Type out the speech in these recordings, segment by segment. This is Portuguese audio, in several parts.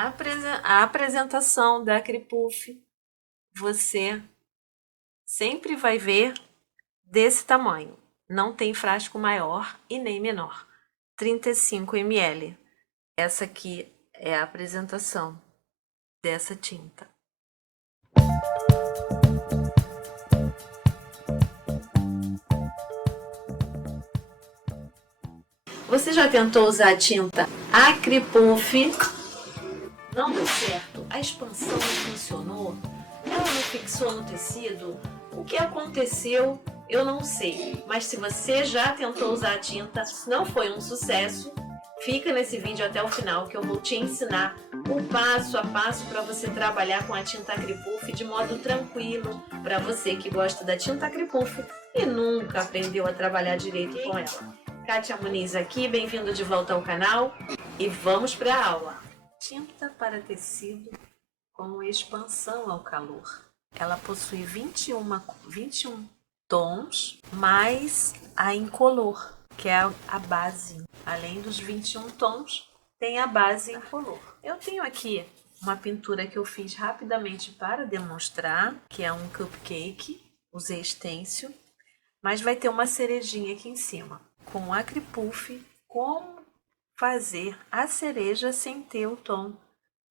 A apresentação da Acripuff, você sempre vai ver desse tamanho. Não tem frasco maior e nem menor. 35 ml. Essa aqui é a apresentação dessa tinta. Você já tentou usar a tinta Acripuff? Não deu certo? A expansão não funcionou? Ela não fixou no tecido? O que aconteceu? Eu não sei. Mas se você já tentou usar a tinta, não foi um sucesso, fica nesse vídeo até o final que eu vou te ensinar o passo a passo para você trabalhar com a tinta Acripuff de modo tranquilo, para você que gosta da tinta Acripuff e nunca aprendeu a trabalhar direito com ela. Kátia Muniz aqui, bem-vindo de volta ao canal e vamos para a aula. Tinta para tecido com expansão ao calor. Ela possui 21 tons, mais a incolor, que é a base. Além dos 21 tons, tem a base incolor. Eu tenho aqui uma pintura que eu fiz rapidamente para demonstrar, que é um cupcake, usei stencil, mas vai ter uma cerejinha aqui em cima. Com Acripuff, como fazer a cereja sem ter o tom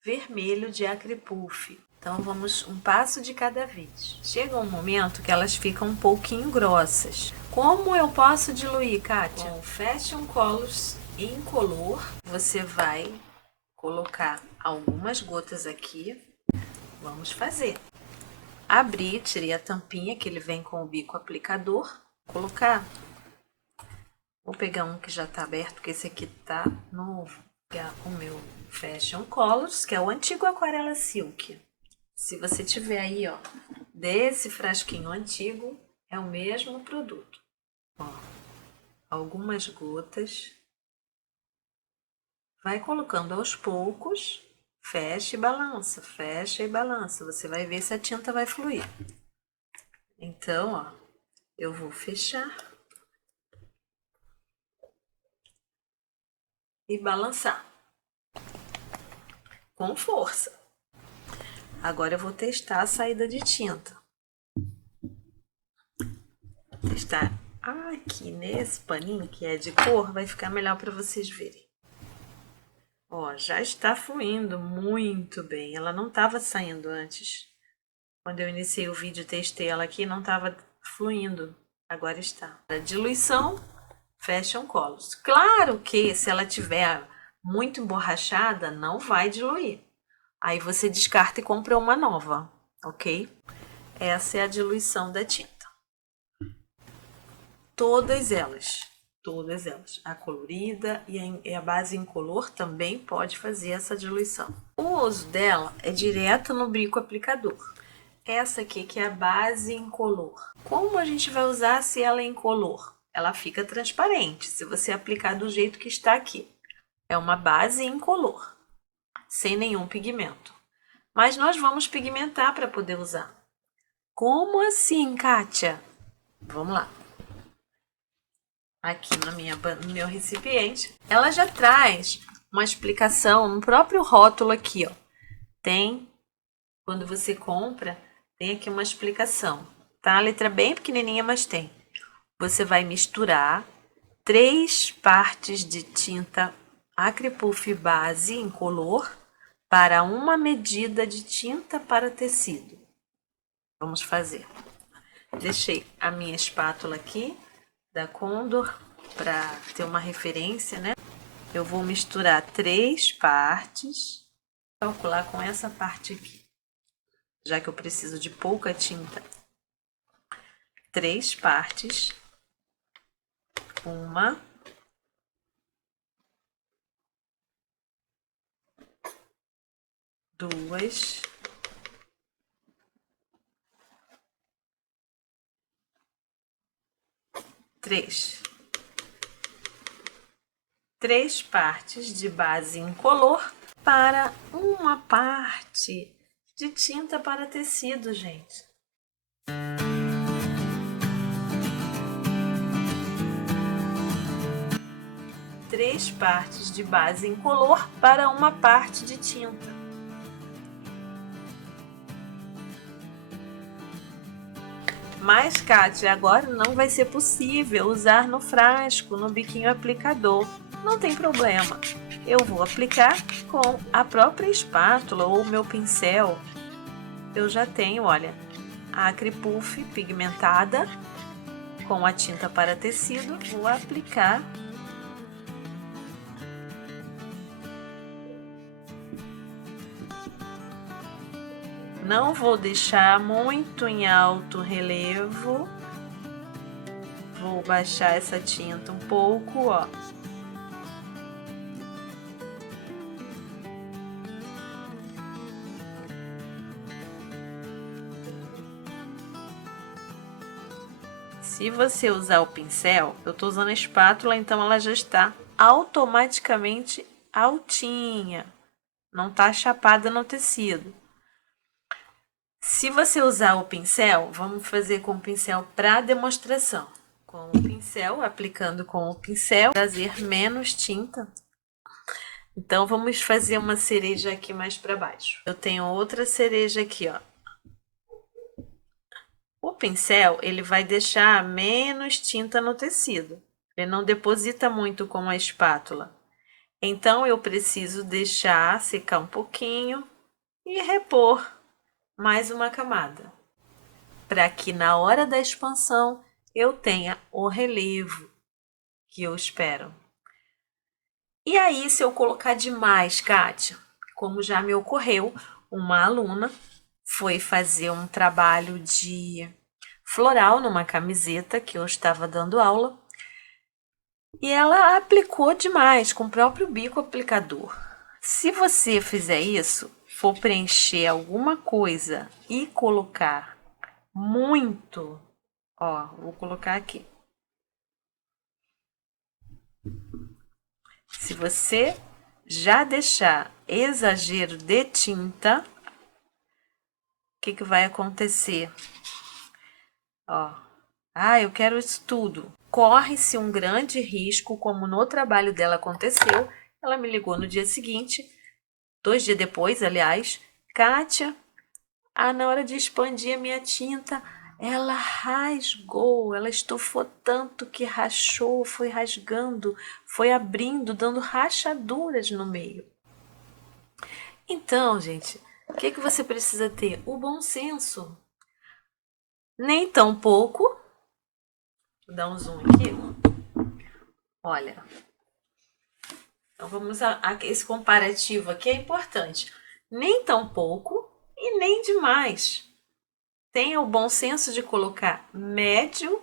vermelho de Acripuff. Então vamos um passo de cada vez. Chega um momento que elas ficam um pouquinho grossas. Como eu posso diluir, Kátia? Com Fashion Colors incolor, você vai colocar algumas gotas aqui. Vamos fazer. Abrir, tirei a tampinha que ele vem com o bico aplicador. Colocar. Vou pegar um que já está aberto, porque esse aqui tá novo. Vou pegar o meu Fashion Colors, que é o antigo Aquarela Silk. Se você tiver aí, ó, desse frasquinho antigo, é o mesmo produto. Ó, algumas gotas. Vai colocando aos poucos, fecha e balança, fecha e balança. Você vai ver se a tinta vai fluir. Então, ó, eu vou fechar e balançar com força. Agora eu vou testar a saída de tinta. Testar aqui nesse paninho que é de cor, vai ficar melhor para vocês verem. Ó, já está fluindo muito bem. Ela não estava saindo antes. Quando eu iniciei o vídeo, testei ela aqui, não estava fluindo. Agora está. A diluição, Fashion Colors. Claro que se ela tiver muito emborrachada, não vai diluir. Aí você descarta e compra uma nova, ok? Essa é a diluição da tinta. Todas elas. A colorida e a base incolor também pode fazer essa diluição. O uso dela é direto no bico aplicador. Essa aqui que é a base incolor. Como a gente vai usar se ela é incolor? Ela fica transparente se você aplicar do jeito que está aqui. É uma base incolor, sem nenhum pigmento. Mas nós vamos pigmentar para poder usar. Como assim, Kátia? Vamos lá. Aqui no meu recipiente, ela já traz uma explicação no próprio rótulo aqui, ó. Tem, quando você compra, tem aqui uma explicação, tá? A letra bem pequenininha, mas tem. Você vai misturar 3 partes de tinta Acripuff base incolor para uma medida de tinta para tecido. Vamos fazer. Deixei a minha espátula aqui da Condor para ter uma referência, né? Eu vou misturar 3 partes, calcular com essa parte aqui, já que eu preciso de pouca tinta. 3 partes, 1, 2, 3. 3 partes de base incolor para uma parte de tinta para tecido, gente. 3 partes de base incolor para uma parte de tinta. Mas, Kátia, agora não vai ser possível usar no frasco, no biquinho aplicador. Não tem problema. Eu vou aplicar com a própria espátula ou meu pincel. Eu já tenho, olha, a Acrypuff pigmentada com a tinta para tecido. Vou aplicar. Não vou deixar muito em alto relevo. Vou baixar essa tinta um pouco, ó. Se você usar o pincel, eu tô usando a espátula, então ela já está automaticamente altinha. Não tá chapada no tecido. Se você usar o pincel, vamos fazer com o pincel para demonstração. Com o pincel, aplicando com o pincel, trazer menos tinta. Então, vamos fazer uma cereja aqui mais para baixo. Eu tenho outra cereja aqui, ó. O pincel, ele vai deixar menos tinta no tecido. Ele não deposita muito como a espátula. Então, eu preciso deixar secar um pouquinho e repor mais uma camada, para que na hora da expansão eu tenha o relevo que eu espero. E aí, se eu colocar demais, Kátia, como já me ocorreu, uma aluna foi fazer um trabalho de floral numa camiseta que eu estava dando aula e ela aplicou demais com o próprio bico aplicador. Se você fizer isso, for preencher alguma coisa e colocar muito, ó, vou colocar aqui. Se você já deixar exagero de tinta, o que vai acontecer? Ó, eu quero isso tudo. Corre-se um grande risco, como no trabalho dela aconteceu. Ela me ligou no dia seguinte, 2 dias depois, aliás. Kátia, na hora de expandir a minha tinta, ela rasgou, ela estufou tanto que rachou, foi rasgando, foi abrindo, dando rachaduras no meio. Então, gente, o que você precisa ter? O bom senso. Nem tão pouco. Vou dar um zoom aqui. Olha. Então, vamos a esse comparativo aqui é importante. Nem tão pouco e nem demais. Tenha o bom senso de colocar médio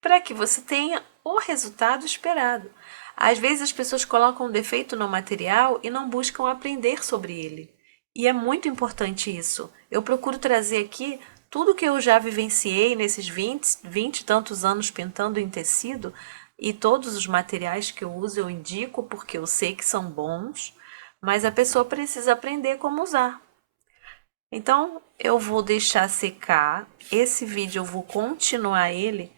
para que você tenha o resultado esperado. Às vezes as pessoas colocam um defeito no material e não buscam aprender sobre ele. E é muito importante isso. Eu procuro trazer aqui tudo que eu já vivenciei nesses 20 e tantos anos pintando em tecido, e todos os materiais que eu uso eu indico porque eu sei que são bons, mas a pessoa precisa aprender como usar. Então, eu vou deixar secar. Esse vídeo eu vou continuar ele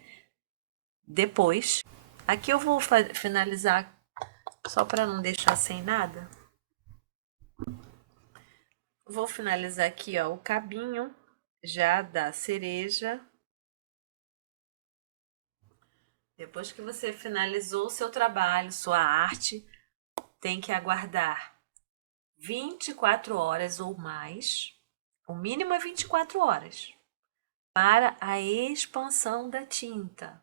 depois. Aqui eu vou finalizar só para não deixar sem nada. Vou finalizar aqui, ó, o cabinho já da cereja. Depois que você finalizou o seu trabalho, sua arte, tem que aguardar 24 horas ou mais. O mínimo é 24 horas para a expansão da tinta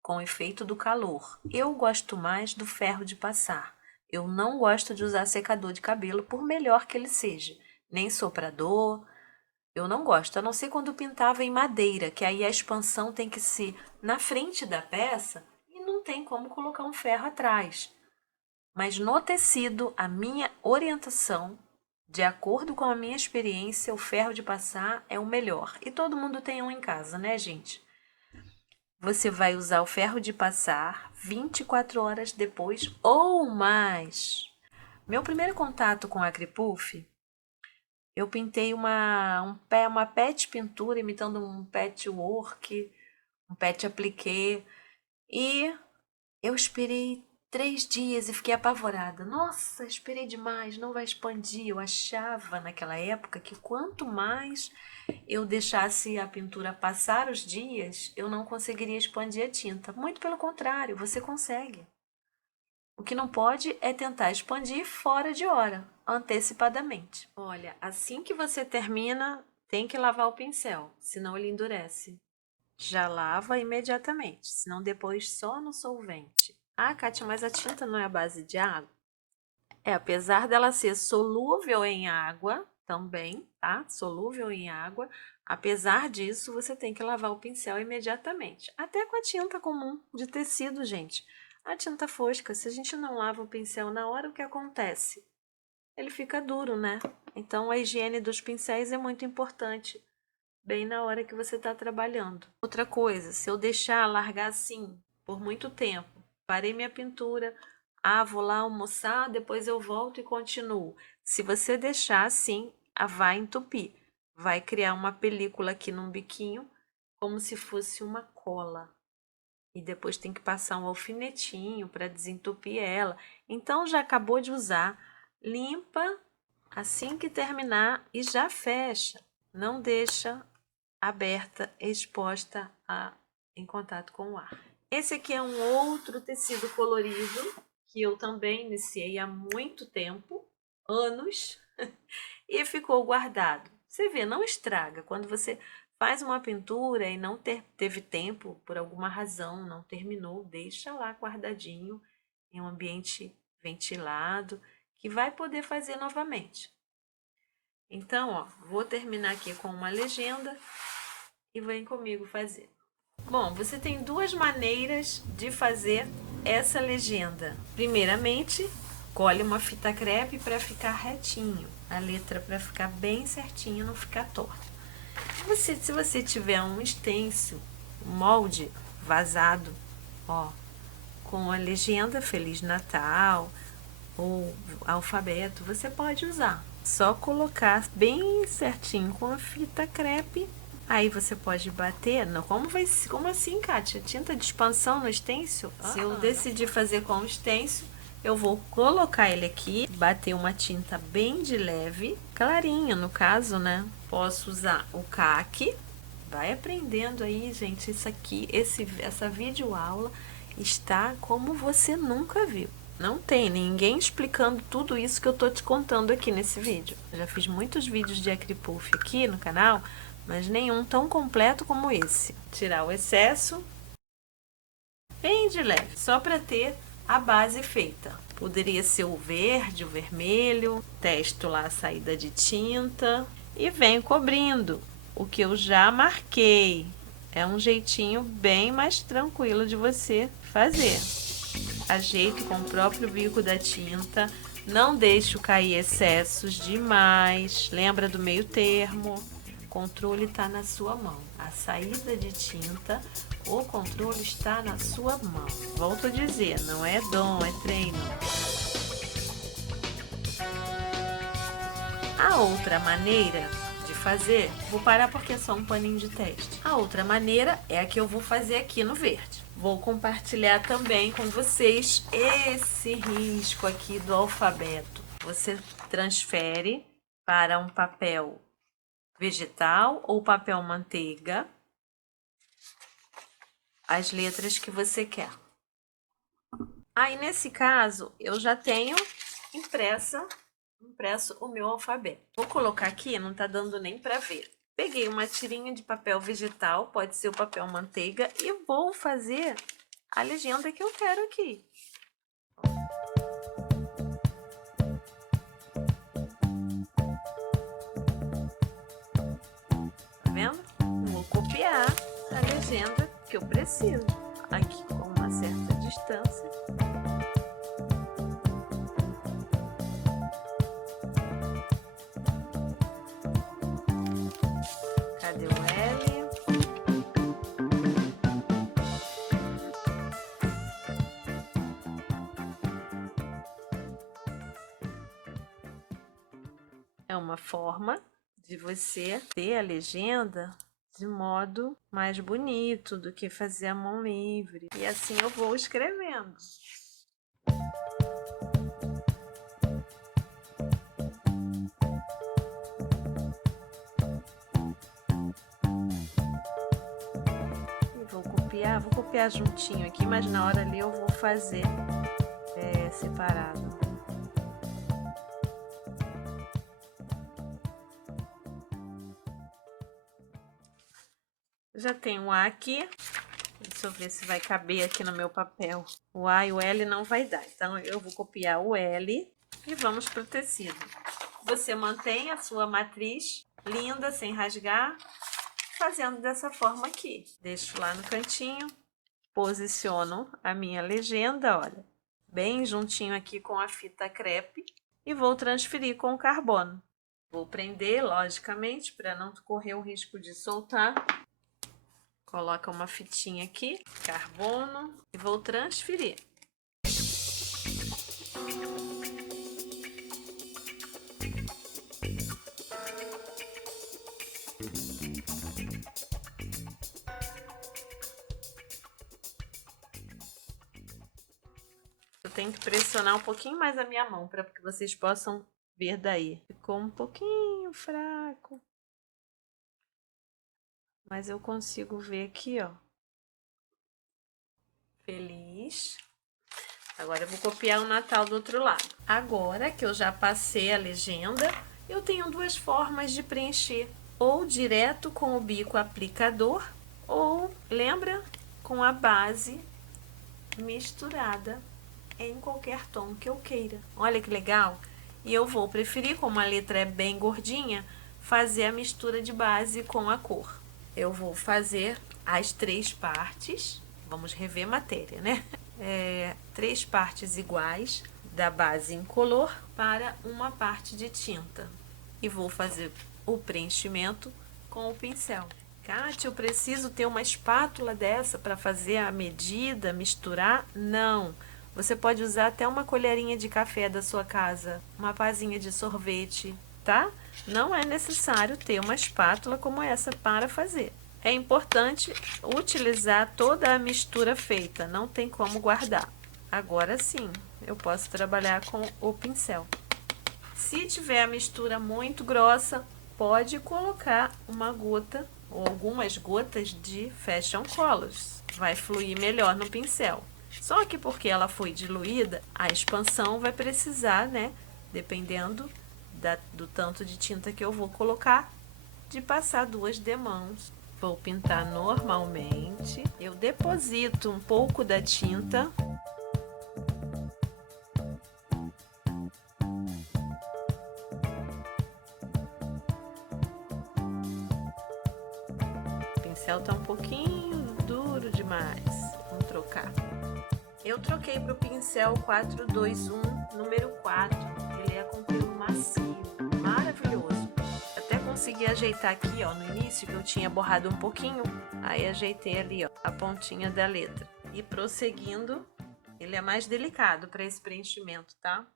com efeito do calor. Eu gosto mais do ferro de passar. Eu não gosto de usar secador de cabelo, por melhor que ele seja. Nem soprador. Eu não gosto, a não ser quando pintava em madeira, que aí a expansão tem que ser na frente da peça e não tem como colocar um ferro atrás. Mas no tecido, a minha orientação, de acordo com a minha experiência, o ferro de passar é o melhor. E todo mundo tem um em casa, né, gente? Você vai usar o ferro de passar 24 horas depois ou mais. Meu primeiro contato com a Acrypuff, eu pintei uma pet pintura imitando um patchwork, um pet appliqué, e eu esperei 3 dias e fiquei apavorada. Nossa, esperei demais, não vai expandir. Eu achava naquela época que quanto mais eu deixasse a pintura passar os dias, eu não conseguiria expandir a tinta. Muito pelo contrário, você consegue. O que não pode é tentar expandir fora de hora, antecipadamente. Olha, assim que você termina, tem que lavar o pincel, senão ele endurece. Já lava imediatamente, senão depois só no solvente. Ah, Kátia, mas a tinta não é a base de água? É, apesar dela ser solúvel em água também, tá? Solúvel em água. Apesar disso, você tem que lavar o pincel imediatamente. Até com a tinta comum de tecido, gente. A tinta fosca, se a gente não lava o pincel na hora, o que acontece? Ele fica duro, né? Então a higiene dos pincéis é muito importante, bem na hora que você está trabalhando. Outra coisa, se eu deixar largar assim por muito tempo, parei minha pintura, vou lá almoçar, depois eu volto e continuo. Se você deixar assim, vai entupir. Vai criar uma película aqui num biquinho, como se fosse uma cola. E depois tem que passar um alfinetinho para desentupir ela. Então já acabou de usar, limpa assim que terminar e já fecha. Não deixa aberta, exposta em contato com o ar. Esse aqui é um outro tecido colorido que eu também iniciei há muito tempo, anos, e ficou guardado. Você vê, não estraga. Quando você faz uma pintura e não teve tempo, por alguma razão, não terminou, deixa lá guardadinho em um ambiente ventilado, que vai poder fazer novamente. Então, ó, vou terminar aqui com uma legenda e vem comigo fazer. Bom, você tem duas maneiras de fazer essa legenda. Primeiramente, colhe uma fita crepe para ficar retinho, a letra para ficar bem certinho, não ficar torta. Se você tiver um stencil, um molde vazado, ó, com a legenda Feliz Natal ou alfabeto, você pode usar. Só colocar bem certinho com a fita crepe. Aí você pode bater. Não, como assim, Kátia? Tinta de expansão no stencil? Se eu decidir fazer com o stencil, eu vou colocar ele aqui, bater uma tinta bem de leve, clarinha no caso, né? Posso usar o caque. Vai aprendendo aí, gente. Isso aqui, essa videoaula está como você nunca viu. Não tem ninguém explicando tudo isso que eu tô te contando aqui nesse vídeo. Eu já fiz muitos vídeos de acripuff aqui no canal, mas nenhum tão completo como esse. Tirar o excesso, bem de leve, só para ter a base feita. Poderia ser o verde, o vermelho, testo lá a saída de tinta e venho cobrindo o que eu já marquei. É um jeitinho bem mais tranquilo de você fazer. Ajeite com o próprio bico da tinta, não deixe cair excessos demais, lembra do meio termo, o controle está na sua mão, a saída de tinta, o controle está na sua mão. Volto a dizer, não é dom, é treino. A outra maneira de fazer, vou parar porque é só um paninho de teste. A outra maneira é a que eu vou fazer aqui no verde. Vou compartilhar também com vocês esse risco aqui do alfabeto. Você transfere para um papel vegetal ou papel manteiga as letras que você quer. Aí, nesse caso, eu já tenho impresso o meu alfabeto. Vou colocar aqui, não tá dando nem para ver. Peguei uma tirinha de papel vegetal, pode ser o papel manteiga, e vou fazer a legenda que eu quero aqui. Tá vendo? Vou copiar a legenda que eu preciso. Aqui com uma certa distância. Cadê o L? É uma forma de você ter a legenda de modo mais bonito do que fazer a mão livre. E assim eu vou escrevendo. vou copiar juntinho aqui, mas na hora ali eu vou fazer separado. Já tem o A aqui. Deixa eu ver se vai caber aqui no meu papel. O A e o L não vai dar. Então, eu vou copiar o L e vamos para o tecido. Você mantém a sua matriz linda, sem rasgar, fazendo dessa forma aqui. Deixo lá no cantinho, posiciono a minha legenda, olha, bem juntinho aqui com a fita crepe e vou transferir com o carbono. Vou prender, logicamente, para não correr o risco de soltar. Coloca uma fitinha aqui, carbono, e vou transferir. Eu tenho que pressionar um pouquinho mais a minha mão para que vocês possam ver daí. Ficou um pouquinho fraco. Mas eu consigo ver aqui, ó. Feliz. Agora eu vou copiar o Natal do outro lado. Agora que eu já passei a legenda, eu tenho duas formas de preencher. Ou direto com o bico aplicador, ou, lembra, com a base misturada em qualquer tom que eu queira. Olha que legal! E eu vou preferir, como a letra é bem gordinha, fazer a mistura de base com a cor. Eu vou fazer as 3 partes, vamos rever matéria, né? 3 partes iguais da base incolor para uma parte de tinta. E vou fazer o preenchimento com o pincel. Kátia, eu preciso ter uma espátula dessa para fazer a medida, misturar? Não. Você pode usar até uma colherinha de café da sua casa, uma pazinha de sorvete, tá? Não é necessário ter uma espátula como essa para fazer. É importante utilizar toda a mistura feita, não tem como guardar. Agora sim, eu posso trabalhar com o pincel. Se tiver a mistura muito grossa, pode colocar uma gota ou algumas gotas de Fashion Colors. Vai fluir melhor no pincel. Só que porque ela foi diluída, a expansão vai precisar, né, dependendo do tanto de tinta que eu vou colocar, de passar 2 demãos. Vou pintar normalmente. Eu deposito um pouco da tinta. O pincel tá um pouquinho duro demais. Vamos trocar. Eu troquei para o pincel 421 número 4. Ele é com pelo macio, maravilhoso. Até consegui ajeitar aqui, ó, no início que eu tinha borrado um pouquinho. Aí ajeitei ali, ó, a pontinha da letra. E prosseguindo, ele é mais delicado para esse preenchimento, tá?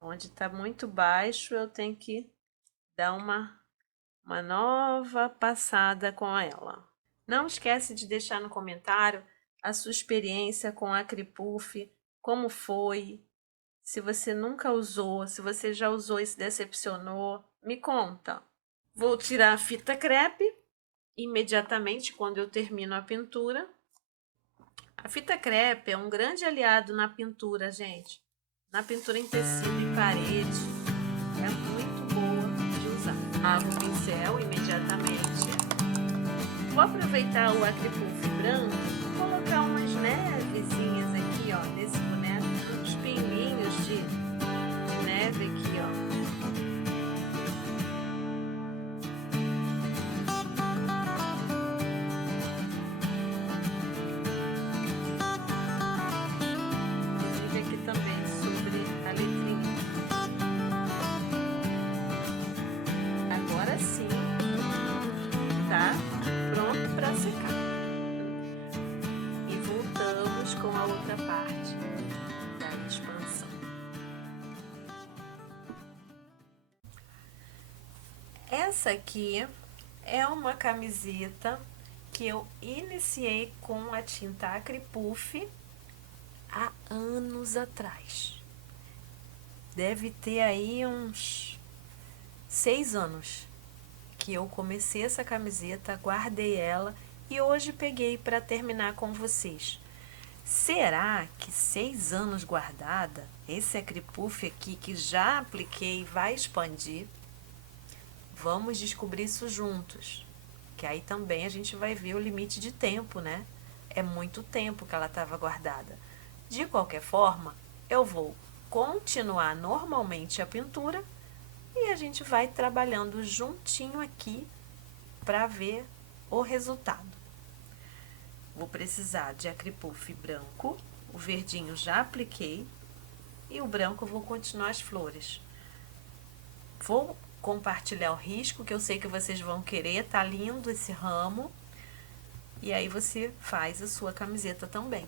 Onde tá muito baixo, eu tenho que dar uma nova passada com ela. Não esquece de deixar no comentário a sua experiência com a Acripuff, como foi, se você nunca usou, se você já usou e se decepcionou, me conta. Vou tirar a fita crepe imediatamente quando eu termino a pintura. A fita crepe é um grande aliado na pintura, gente. Na pintura em tecido e parede, é muito boa de usar. Lavo o pincel imediatamente. Vou aproveitar o Acripuff branco e colocar umas nevezinhas aqui, ó, nesse boneco, uns pinguinhos de neve aqui, ó. Inclusive aqui também sobre a letrinha. Agora sim, tá? Pronto para secar. E voltamos com a outra parte da expansão. Essa aqui é uma camiseta que eu iniciei com a tinta Acripuff há anos atrás. Deve ter aí uns 6 anos que eu comecei essa camiseta, guardei ela e hoje peguei para terminar com vocês. Será que 6 anos guardada, esse acripuff aqui que já apliquei vai expandir? Vamos descobrir isso juntos, que aí também a gente vai ver o limite de tempo, né? É muito tempo que ela estava guardada. De qualquer forma, eu vou continuar normalmente a pintura e a gente vai trabalhando juntinho aqui para ver o resultado. Vou precisar de acripuff branco, o verdinho já apliquei e o branco eu vou continuar as flores. Vou compartilhar o risco, que eu sei que vocês vão querer, tá lindo esse ramo. E aí você faz a sua camiseta também.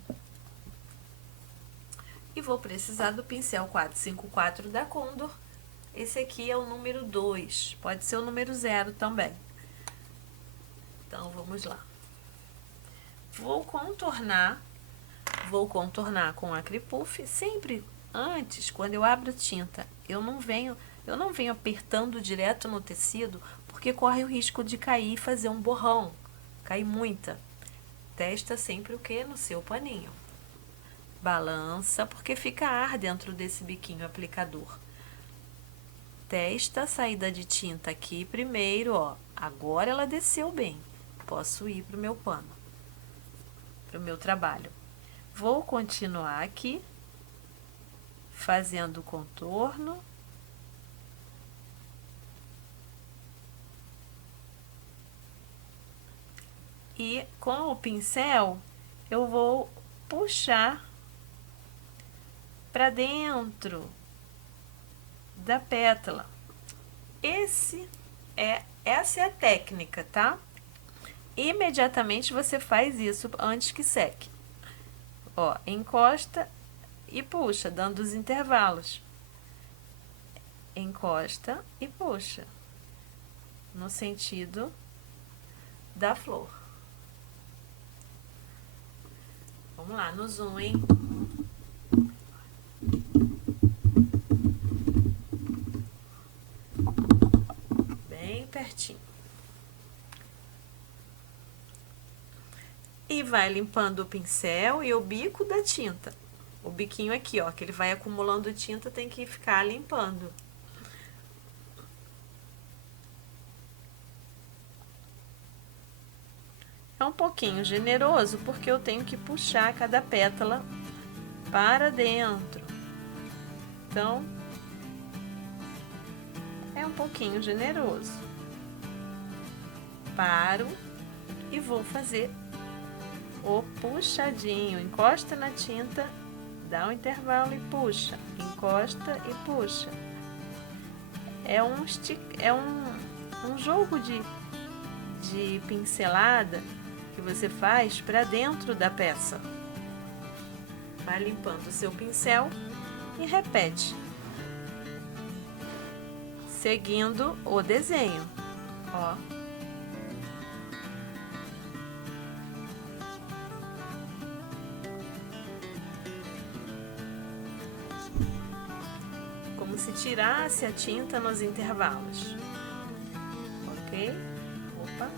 E vou precisar do pincel 454 da Condor. Esse aqui é o número 2, pode ser o número 0 também. Então vamos lá. Vou contornar com acripuff. Sempre antes, quando eu abro tinta, eu não venho apertando direto no tecido, porque corre o risco de cair e fazer um borrão, cair muita. Testa sempre o que? No seu paninho. Balança, porque fica ar dentro desse biquinho aplicador. Testa a saída de tinta aqui primeiro, ó. Agora ela desceu bem. Posso ir pro meu pano, pro meu trabalho. Vou continuar aqui, fazendo o contorno. E com o pincel, eu vou puxar para dentro da pétala. Essa é a técnica, tá? Imediatamente você faz isso antes que seque. Ó, encosta e puxa, dando os intervalos. Encosta e puxa, no sentido da flor. Vamos lá, no zoom, hein? Bem pertinho. E vai limpando o pincel e o bico da tinta. O biquinho aqui, ó, que ele vai acumulando tinta, tem que ficar limpando. É um pouquinho generoso, porque eu tenho que puxar cada pétala para dentro. Então, é um pouquinho generoso. Paro e vou fazer o puxadinho. Encosta na tinta, dá um intervalo e puxa. Encosta e puxa. É um jogo de pincelada que você faz para dentro da peça. Vai limpando o seu pincel e repete, seguindo o desenho, ó. Como se tirasse a tinta nos intervalos, ok? Opa!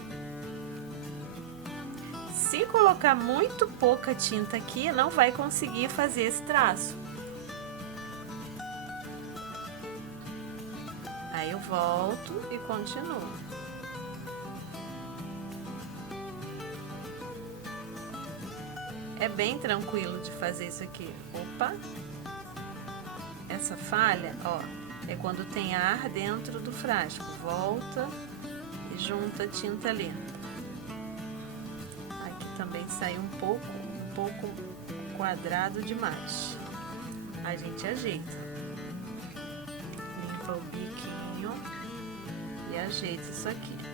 Se colocar muito pouca tinta aqui, não vai conseguir fazer esse traço. Aí eu volto e continuo. É bem tranquilo de fazer isso aqui. Opa! Essa falha, ó, é quando tem ar dentro do frasco. Volta e junta a tinta ali. Também sai um pouco quadrado demais. A gente ajeita. Limpa o biquinho e ajeita isso aqui.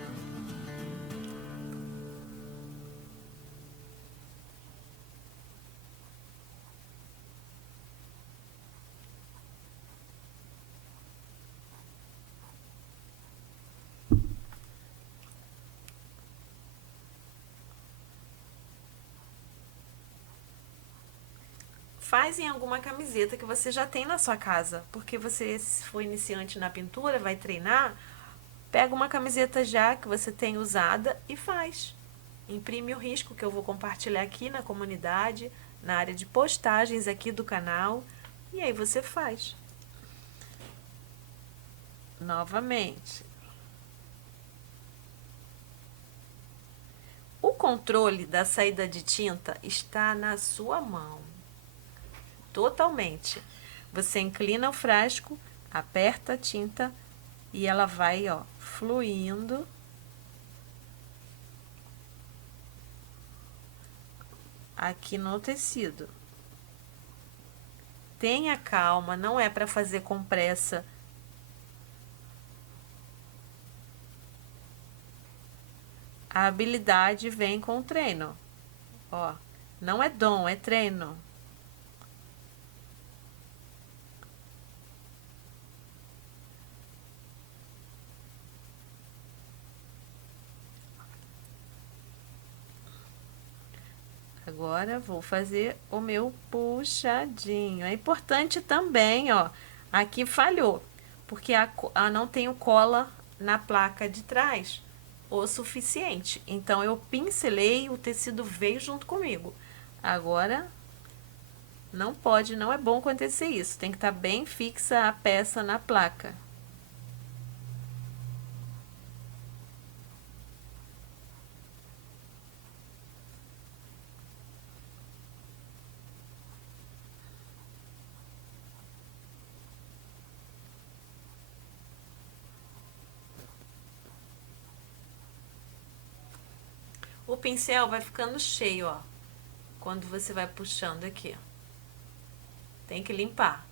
Faz em alguma camiseta que você já tem na sua casa, porque você, se for iniciante na pintura, vai treinar, Pega uma camiseta já que você tem usada e faz. Imprime o risco que eu vou compartilhar aqui na comunidade, na área de postagens aqui do canal, e aí você faz. Novamente. O controle da saída de tinta está na sua mão. Totalmente. Você inclina o frasco, aperta a tinta e ela vai, ó, fluindo. Aqui no tecido. Tenha calma, não é para fazer com pressa. A habilidade vem com o treino. Ó, não é dom, é treino. Agora vou fazer o meu puxadinho. É importante também, ó, aqui falhou, porque não tenho cola na placa de trás o suficiente. Então eu pincelei, o tecido veio junto comigo. Agora não pode, não é bom acontecer isso. Tem que estar bem fixa a peça na placa. O pincel vai ficando cheio, ó, quando você vai puxando aqui. Tem que limpar.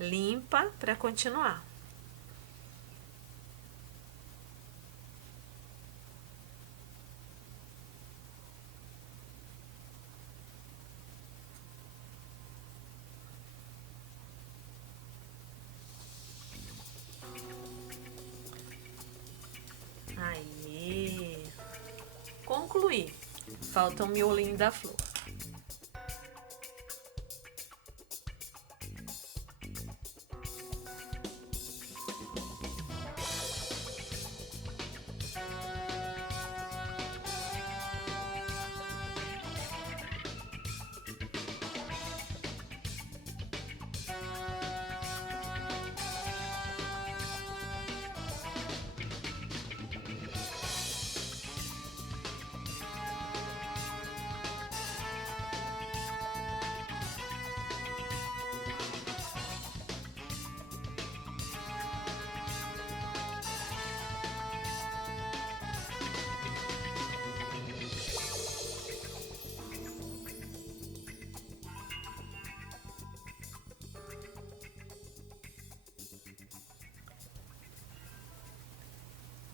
Limpa para continuar. Aí. Concluí. Falta o miolinho da flor.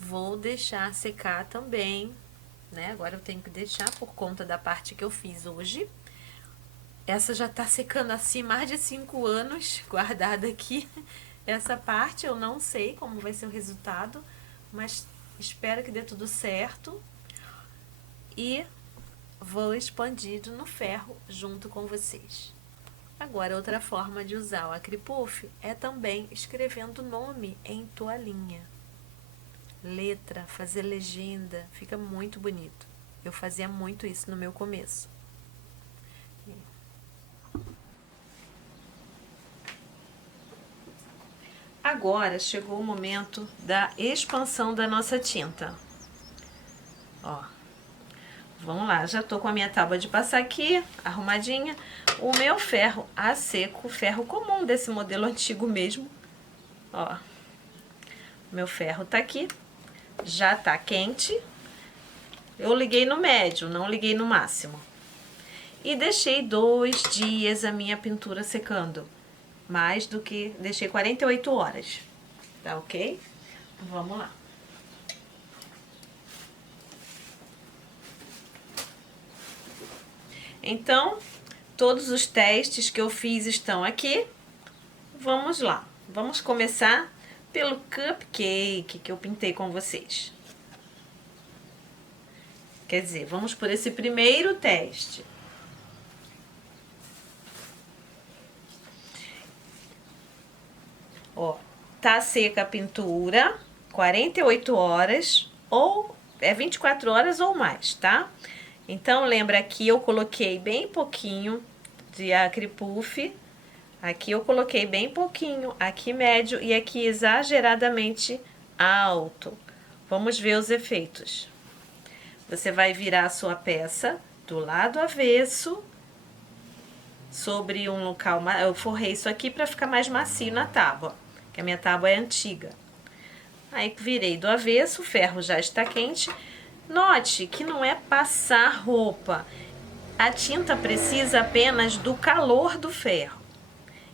Vou deixar secar também, né? Agora eu tenho que deixar por conta da parte que eu fiz hoje. Essa já tá secando assim mais de 5 anos, guardada aqui. Essa parte eu não sei como vai ser o resultado, mas espero que dê tudo certo. E vou expandir no ferro junto com vocês. Agora, outra forma de usar o acripuff é também escrevendo o nome em toalhinha. Letra, fazer legenda, fica muito bonito. Eu fazia muito isso no meu começo. Agora chegou o momento da expansão da nossa tinta. Ó, vamos lá, já tô com a minha tábua de passar aqui, arrumadinha. O meu ferro a seco, ferro comum desse modelo antigo mesmo. Ó, meu ferro tá aqui, já tá quente. Eu liguei no médio, não liguei no máximo. E deixei 2 dias a minha pintura secando. Mais do que... deixei 48 horas. Tá ok? Vamos lá. Então, todos os testes que eu fiz estão aqui. Vamos lá. Vamos começar pelo cupcake que eu pintei com vocês. Quer dizer, vamos por esse primeiro teste. Ó, tá seca a pintura, 48 horas ou 24 horas ou mais, tá? Então, lembra aqui eu coloquei bem pouquinho de acripuff. Aqui eu coloquei bem pouquinho, aqui médio e aqui exageradamente alto. Vamos ver os efeitos. Você vai virar a sua peça do lado avesso sobre um local. Eu forrei isso aqui para ficar mais macio na tábua, que a minha tábua é antiga. Aí virei do avesso, o ferro já está quente. Note que não é passar roupa. A tinta precisa apenas do calor do ferro.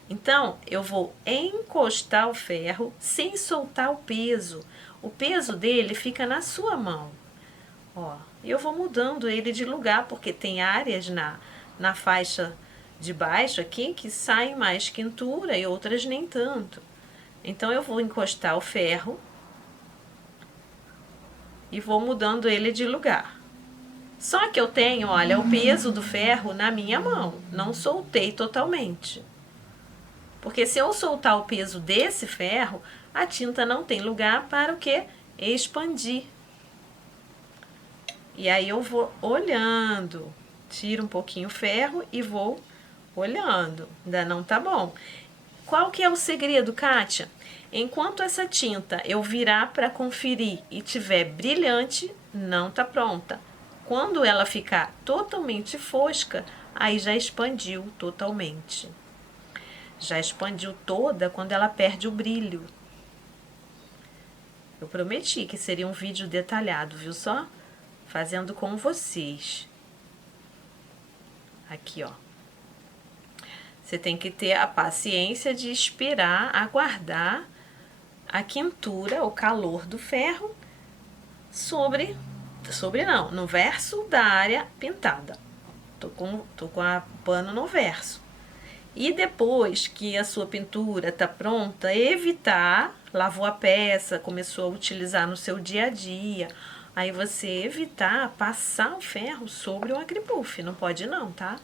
Então, eu vou encostar o ferro sem soltar o peso. O peso dele fica na sua mão. Ó, e eu vou mudando ele de lugar, porque tem áreas na faixa de baixo aqui que saem mais quentura e outras nem tanto. Então, eu vou encostar o ferro e vou mudando ele de lugar. Só que eu tenho, olha, o peso do ferro na minha mão. Não soltei totalmente. Porque se eu soltar o peso desse ferro, a tinta não tem lugar para o quê? Expandir. E aí eu vou olhando. Tiro um pouquinho o ferro e vou olhando. Ainda não tá bom. Qual que é o segredo, Kátia? Enquanto essa tinta eu virar para conferir e tiver brilhante, não tá pronta. Quando ela ficar totalmente fosca, aí já expandiu totalmente. Já expandiu toda quando ela perde o brilho. Eu prometi que seria um vídeo detalhado, viu só? Fazendo com vocês. Aqui, ó. Você tem que ter a paciência de esperar, aguardar a quentura, o calor do ferro no verso da área pintada. Tô com a pano no verso. E depois que a sua pintura tá pronta, evitar, lavou a peça, começou a utilizar no seu dia a dia, aí você evitar passar o ferro sobre o acripuff, não pode não, tá?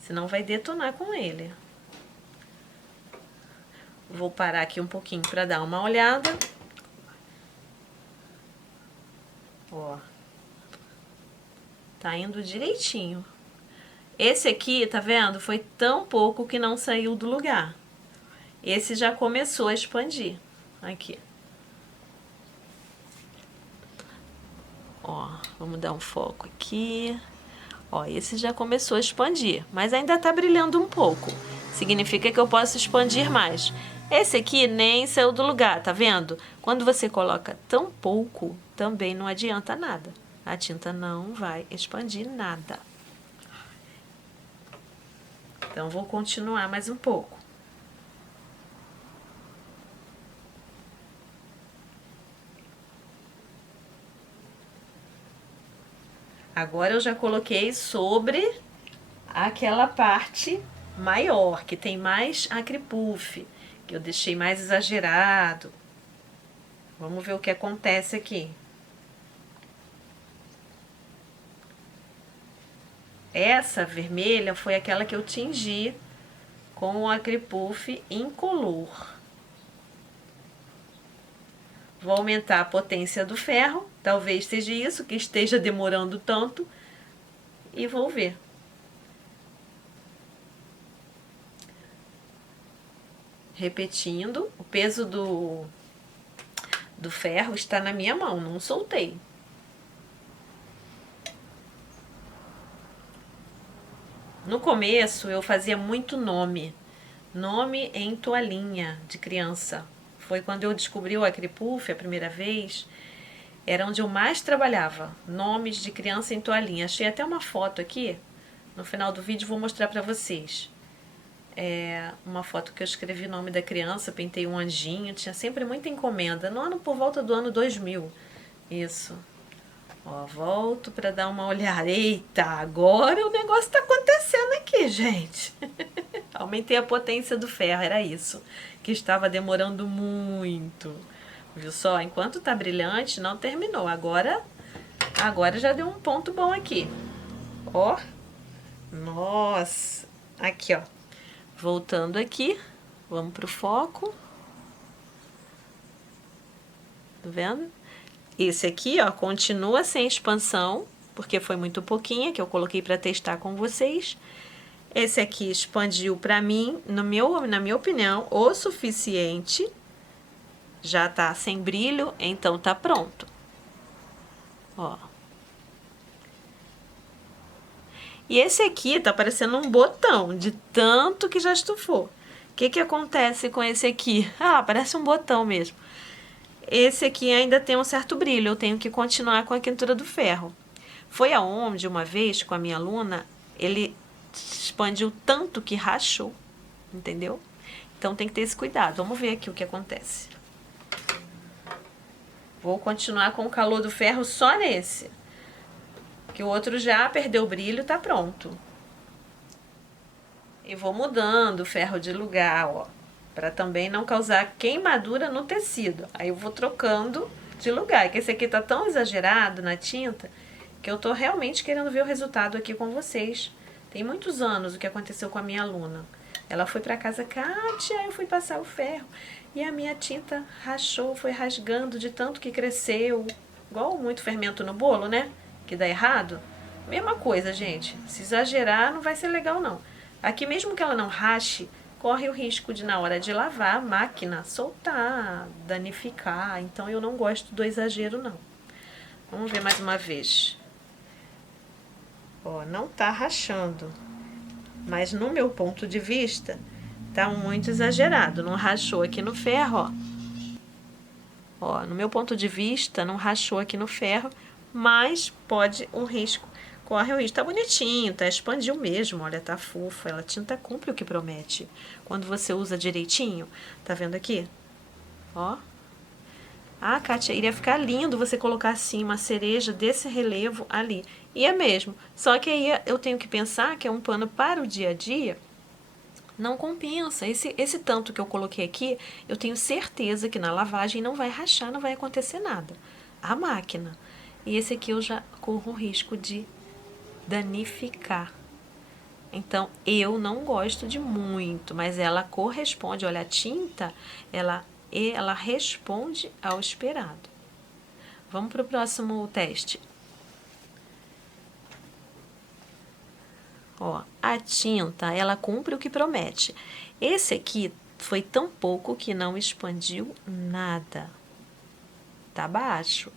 Senão vai detonar com ele. Vou parar aqui um pouquinho para dar uma olhada. Ó. Tá indo direitinho. Esse aqui, tá vendo? Foi tão pouco que não saiu do lugar. Esse já começou a expandir. Aqui. Ó, vamos dar um foco aqui. Ó, esse já começou a expandir, mas ainda tá brilhando um pouco. Significa que eu posso expandir mais. Esse aqui nem saiu do lugar, tá vendo? Quando você coloca tão pouco, também não adianta nada. A tinta não vai expandir nada. Então, vou continuar mais um pouco. Agora eu já coloquei sobre aquela parte maior, que tem mais acripuff, que eu deixei mais exagerado. Vamos ver o que acontece aqui. Essa vermelha foi aquela que eu tingi com o acripuff incolor. Vou aumentar a potência do ferro, talvez seja isso que esteja demorando tanto, e vou ver. Repetindo, o peso do ferro está na minha mão, não soltei. No começo eu fazia muito nome em toalhinha de criança. Foi quando eu descobri o acripuff a primeira vez, era onde eu mais trabalhava, nomes de criança em toalhinha. Achei até uma foto aqui, no final do vídeo vou mostrar pra vocês. É uma foto que eu escrevi o nome da criança, pintei um anjinho, tinha sempre muita encomenda, no ano por volta do ano 2000. Isso. Ó, volto para dar uma olhada. Eita, agora o negócio tá acontecendo aqui, gente. Aumentei a potência do ferro, era isso. Que estava demorando muito. Viu só? Enquanto tá brilhante, não terminou. Agora já deu um ponto bom aqui. Ó. Nossa. Aqui, ó. Voltando aqui. Vamos pro foco. Tá vendo? Esse aqui, ó, continua sem expansão, porque foi muito pouquinha que eu coloquei para testar com vocês. Esse aqui expandiu para mim, na minha opinião, o suficiente. Já tá sem brilho, então tá pronto. Ó. E esse aqui tá parecendo um botão, de tanto que já estufou. O que que acontece com esse aqui? Ah, parece um botão mesmo. Esse aqui ainda tem um certo brilho, eu tenho que continuar com a quentura do ferro. Foi aonde, uma vez, com a minha aluna, ele expandiu tanto que rachou, entendeu? Então tem que ter esse cuidado. Vamos ver aqui o que acontece. Vou continuar com o calor do ferro só nesse. Que o outro já perdeu o brilho, tá pronto. E vou mudando o ferro de lugar, ó, para também não causar queimadura no tecido. Aí eu vou trocando de lugar, que esse aqui tá tão exagerado na tinta que eu tô realmente querendo ver o resultado aqui com vocês. Tem muitos anos o que aconteceu com a minha aluna. Ela foi para casa, Kátia, eu fui passar o ferro e a minha tinta rachou, foi rasgando de tanto que cresceu. Igual muito fermento no bolo, né? Que dá errado. Mesma coisa, gente. Se exagerar, não vai ser legal, não. Aqui, mesmo que ela não rache, corre o risco de, na hora de lavar, a máquina soltar, danificar. Então, eu não gosto do exagero, não. Vamos ver mais uma vez. Ó, não tá rachando. Mas, no meu ponto de vista, tá muito exagerado. Não rachou aqui no ferro, ó. Ó, no meu ponto de vista, não rachou aqui no ferro, mas pode um risco. Corre o risco. Tá bonitinho, tá expandiu mesmo, olha, tá fofa. Ela tinta cumpre o que promete. Quando você usa direitinho, tá vendo aqui? Ó. Ah, Kátia, iria ficar lindo você colocar assim uma cereja desse relevo ali. E é mesmo. Só que aí eu tenho que pensar que é um pano para o dia a dia. Não compensa. Esse tanto que eu coloquei aqui, eu tenho certeza que na lavagem não vai rachar, não vai acontecer nada. A máquina. E esse aqui eu já corro o risco de danificar. Então, eu não gosto de muito, mas ela corresponde. Olha, a tinta, ela responde ao esperado. Vamos para o próximo teste. Ó, a tinta, ela cumpre o que promete. Esse aqui foi tão pouco que não expandiu nada. Tá baixo.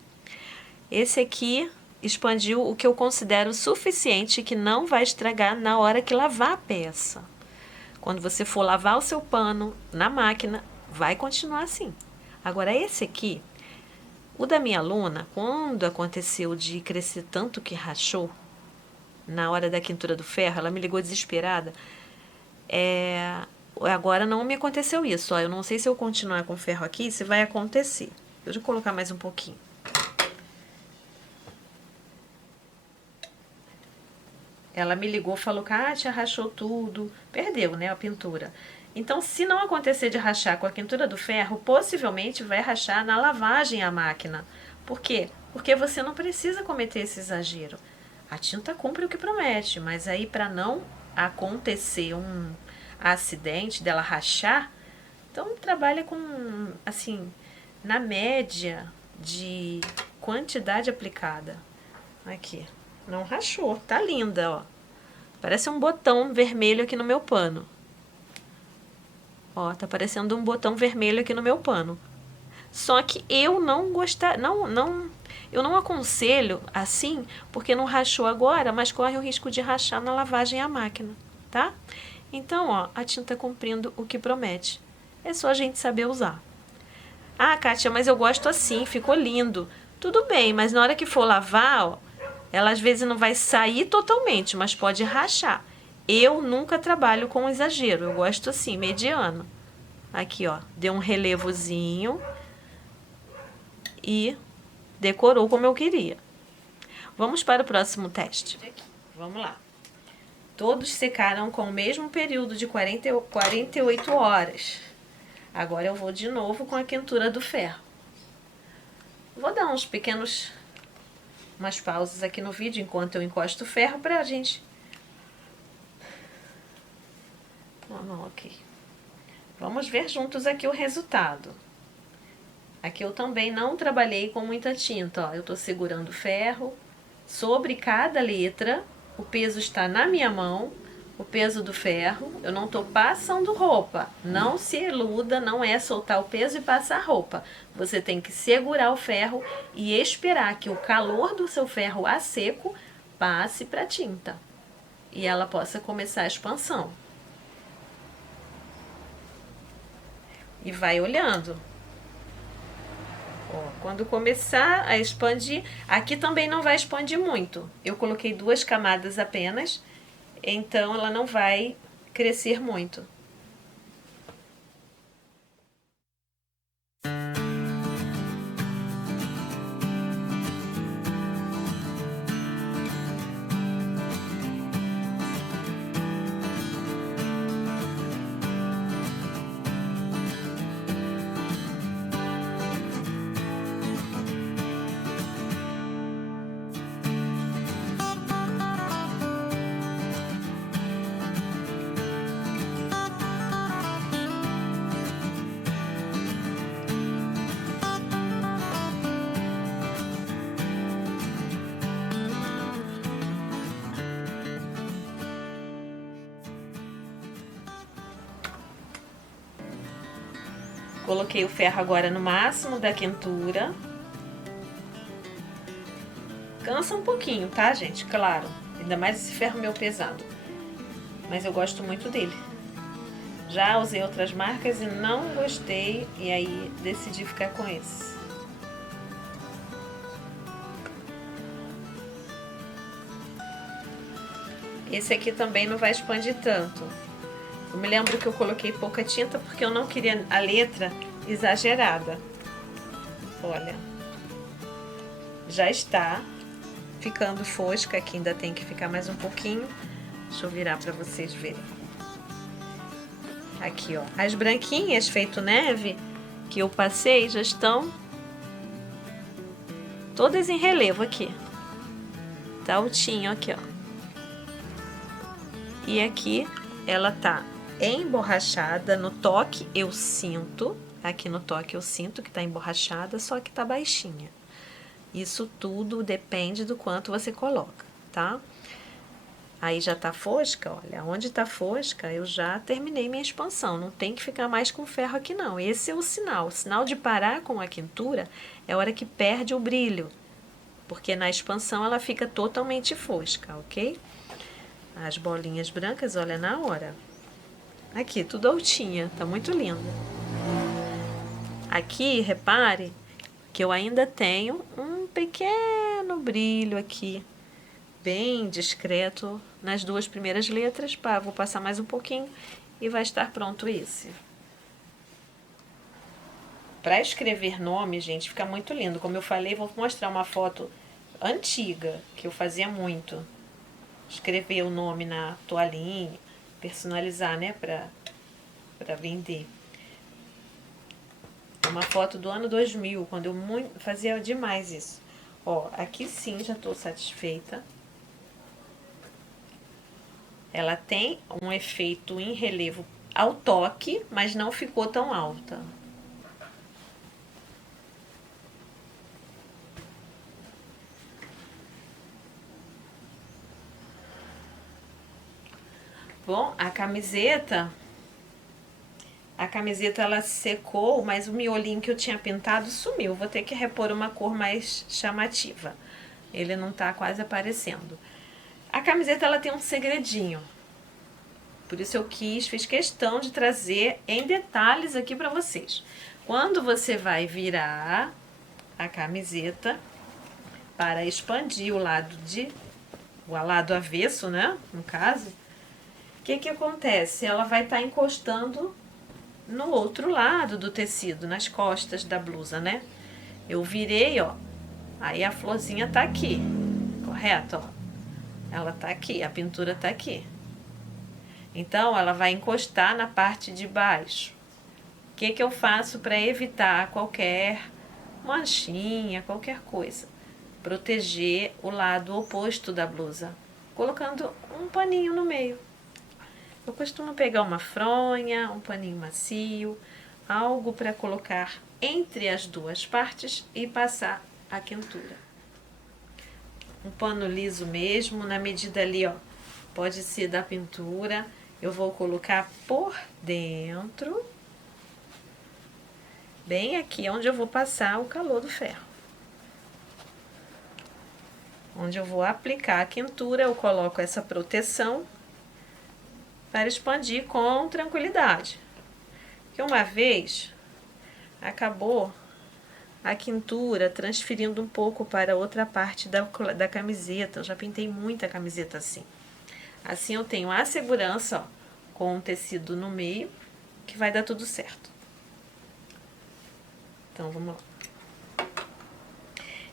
Esse aqui expandiu o que eu considero suficiente, que não vai estragar na hora que lavar a peça. Quando você for lavar o seu pano na máquina, vai continuar assim. Agora, esse aqui, o da minha aluna, quando aconteceu de crescer tanto que rachou, na hora da quentura do ferro, ela me ligou desesperada. Agora não me aconteceu isso. Ó, eu não sei se eu continuar com o ferro aqui, se vai acontecer. Deixa eu colocar mais um pouquinho. Ela me ligou, falou que Kátia, rachou tudo. Perdeu, né, a pintura. Então, se não acontecer de rachar com a quentura do ferro, possivelmente vai rachar na lavagem a máquina. Por quê? Porque você não precisa cometer esse exagero. A tinta cumpre o que promete, mas aí para não acontecer um acidente dela rachar, então trabalha com, assim, na média de quantidade aplicada. Aqui, não rachou, tá linda, ó. Parece um botão vermelho aqui no meu pano. Ó, tá parecendo um botão vermelho aqui no meu pano. Só que eu não eu não aconselho assim, porque não rachou agora, mas corre o risco de rachar na lavagem à máquina, tá? Então, ó, a tinta cumprindo o que promete. É só a gente saber usar. Ah, Kátia, mas eu gosto assim, ficou lindo. Tudo bem, mas na hora que for lavar, ó, ela às vezes não vai sair totalmente, mas pode rachar. Eu nunca trabalho com exagero, eu gosto assim, mediano. Aqui, ó, deu um relevozinho e decorou como eu queria. Vamos para o próximo teste. Vamos lá. Todos secaram com o mesmo período de 48 horas. Agora eu vou de novo com a quentura do ferro. Vou dar umas pausas aqui no vídeo enquanto eu encosto o ferro pra gente. Ok. Vamos ver juntos aqui o resultado. Aqui eu também não trabalhei com muita tinta, ó. Eu tô segurando o ferro sobre cada letra, o peso está na minha mão, o peso do ferro, eu não tô passando roupa. Não se iluda, não é soltar o peso e passar roupa. Você tem que segurar o ferro e esperar que o calor do seu ferro a seco passe para a tinta e ela possa começar a expansão. E vai olhando. Ó, quando começar a expandir, aqui também não vai expandir muito. Eu coloquei 2 camadas apenas, então ela não vai crescer muito. Coloquei o ferro agora no máximo da quentura. Cansa um pouquinho, tá, gente? Claro. Ainda mais esse ferro meu pesado. Mas eu gosto muito dele. Já usei outras marcas e não gostei. E aí decidi ficar com esse. Esse aqui também não vai expandir tanto. Eu me lembro que eu coloquei pouca tinta porque eu não queria a letra exagerada. Olha, já está ficando fosca, aqui ainda tem que ficar mais um pouquinho. Deixa eu virar para vocês verem. Aqui, ó, as branquinhas feito neve que eu passei já estão todas em relevo aqui. Tá altinho aqui, ó. E aqui ela tá emborrachada, no toque eu sinto, aqui no toque eu sinto que tá emborrachada, só que tá baixinha. Isso tudo depende do quanto você coloca, tá? Aí já tá fosca, olha, onde tá fosca eu já terminei minha expansão, não tem que ficar mais com ferro aqui não. Esse é o sinal de parar com a quentura é a hora que perde o brilho, porque na expansão ela fica totalmente fosca, ok? As bolinhas brancas, olha, na hora. Aqui, tudo altinha, tá muito lindo. Aqui, repare que eu ainda tenho um pequeno brilho aqui, bem discreto, nas 2 primeiras letras. Pá, vou passar mais um pouquinho e vai estar pronto esse. Para escrever nome, gente, fica muito lindo. Como eu falei, vou mostrar uma foto antiga, que eu fazia muito. Escrever o nome na toalhinha, personalizar, né, para vender. Uma foto do ano 2000, quando eu fazia demais isso. Ó, aqui sim já estou satisfeita. Ela tem um efeito em relevo ao toque, mas não ficou tão alta. Bom, a camiseta ela secou, mas o miolinho que eu tinha pintado sumiu. Vou ter que repor uma cor mais chamativa. Ele não tá quase aparecendo. A camiseta ela tem um segredinho. Por isso eu fiz questão de trazer em detalhes aqui para vocês. Quando você vai virar a camiseta para expandir o lado avesso, né, no caso, o que acontece? Ela vai estar encostando no outro lado do tecido, nas costas da blusa, né? Eu virei, ó, aí a florzinha tá aqui, correto, ó? Ela tá aqui, a pintura tá aqui. Então, ela vai encostar na parte de baixo. O que eu faço para evitar qualquer manchinha, qualquer coisa? Proteger o lado oposto da blusa, colocando um paninho no meio. Eu costumo pegar uma fronha, um paninho macio, algo para colocar entre as duas partes e passar a quentura. Um pano liso mesmo, na medida ali, ó, pode ser da pintura. Eu vou colocar por dentro, bem aqui onde eu vou passar o calor do ferro. Onde eu vou aplicar a quentura, eu coloco essa proteção para expandir com tranquilidade. Porque uma vez acabou a quentura transferindo um pouco para outra parte da camiseta. Eu já pintei muita camiseta assim. Assim eu tenho a segurança, ó, com o tecido no meio, que vai dar tudo certo. Então, vamos lá.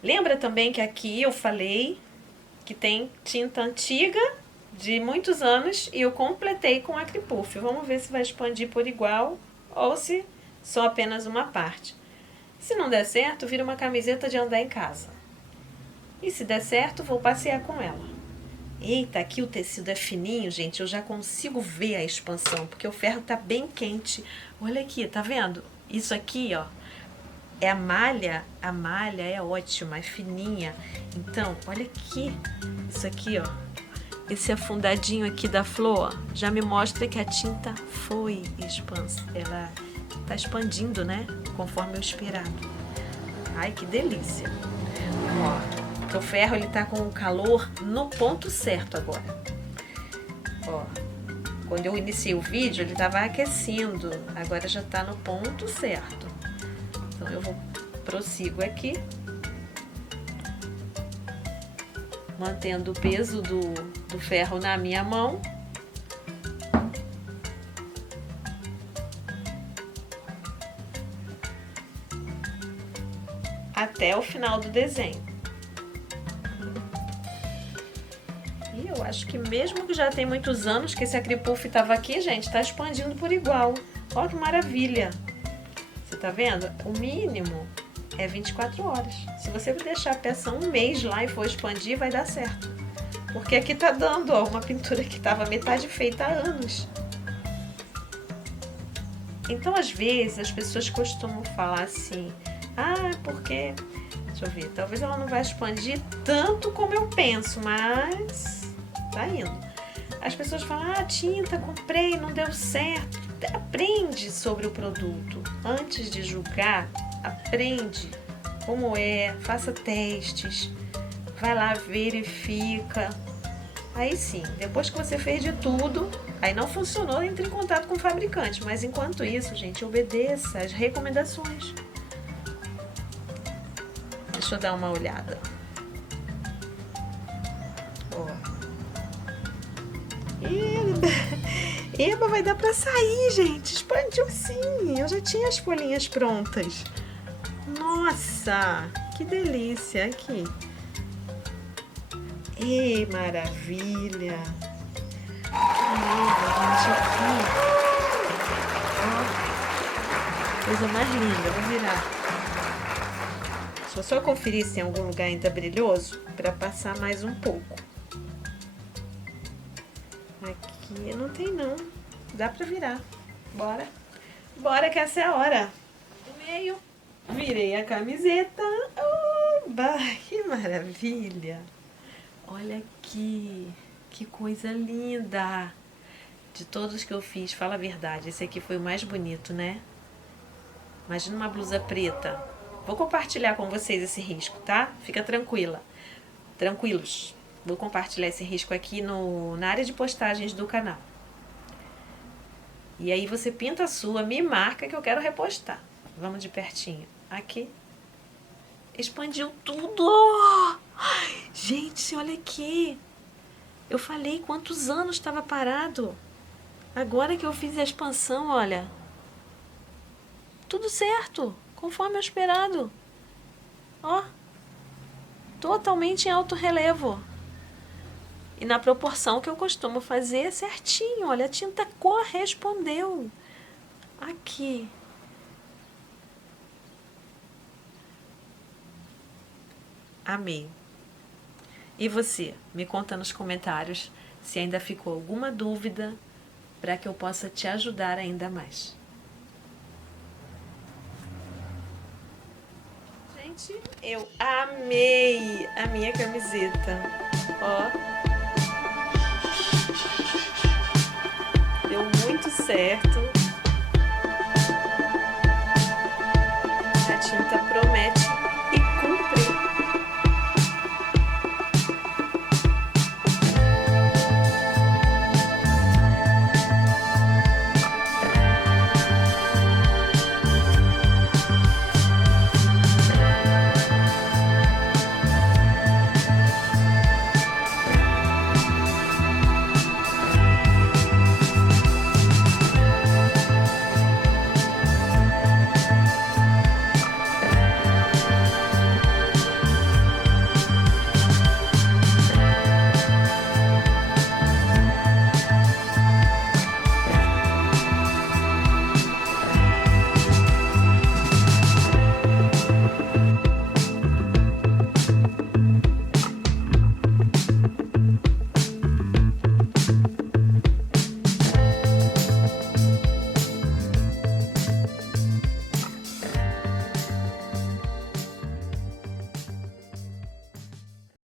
Lembra também que aqui eu falei que tem tinta antiga de muitos anos e eu completei com acripuff. Vamos ver se vai expandir por igual ou se só apenas uma parte. Se não der certo, vira uma camiseta de andar em casa. E se der certo, vou passear com ela. Eita, aqui o tecido é fininho, gente, eu já consigo ver a expansão, porque o ferro tá bem quente. Olha aqui, tá vendo? Isso aqui, ó, é a malha é ótima, é fininha. Então, olha aqui, isso aqui, ó, esse afundadinho aqui da flor, ó, já me mostra que a tinta foi expansa. Ela tá expandindo, né? Conforme eu esperado. Ai, que delícia. Ó, o ferro ele tá com o calor no ponto certo agora. Ó, quando eu iniciei o vídeo ele tava aquecendo, agora já tá no ponto certo. Então eu prossigo aqui, mantendo o peso do ferro na minha mão. Até o final do desenho. E eu acho que mesmo que já tem muitos anos que esse acripuff estava aqui, gente, tá expandindo por igual. Olha que maravilha. Você tá vendo? O mínimo é 24 horas. Se você deixar a peça um mês lá e for expandir, vai dar certo. Porque aqui tá dando, ó, uma pintura que estava metade feita há anos. Então, às vezes, as pessoas costumam falar assim: ah, porque... Deixa eu ver, talvez ela não vai expandir tanto como eu penso, mas tá indo. As pessoas falam: ah, tinta, comprei, não deu certo. Aprende sobre o produto. Antes de julgar, aprende como é, faça testes, vai lá, verifica. Aí sim, depois que você fez de tudo, aí não funcionou, entre em contato com o fabricante. Mas enquanto isso, gente, obedeça as recomendações. Deixa eu dar uma olhada. Ó. Eba, vai dar pra sair, gente. Expandiu sim. Eu já tinha as folhinhas prontas. Nossa, que delícia. Aqui. Ei, maravilha. Gente, aqui. Ó, coisa mais linda. Vou virar. Deixa eu só conferir se em algum lugar ainda brilhoso para passar mais um pouco. Aqui não tem não. Dá para virar. Bora. Bora que essa é a hora. Do meio. Virei a camiseta. Oba, que maravilha. Olha aqui. Que coisa linda. De todos que eu fiz, fala a verdade, esse aqui foi o mais bonito, né? Imagina uma blusa preta. Vou compartilhar com vocês esse risco, tá? Fica tranquila. Tranquilos. Vou compartilhar esse risco aqui na área de postagens do canal. E aí você pinta a sua, me marca que eu quero repostar. Vamos de pertinho. Aqui. Expandiu tudo! Gente, olha aqui. Eu falei quantos anos estava parado. Agora que eu fiz a expansão, olha. Tudo certo. Conforme eu esperado. Ó. Totalmente em alto relevo. E na proporção que eu costumo fazer certinho. Olha, a tinta correspondeu. Aqui. Amei. E você? Me conta nos comentários se ainda ficou alguma dúvida para que eu possa te ajudar ainda mais. gente, eu amei a minha camiseta. Ó. Deu muito certo. A tinta pronta.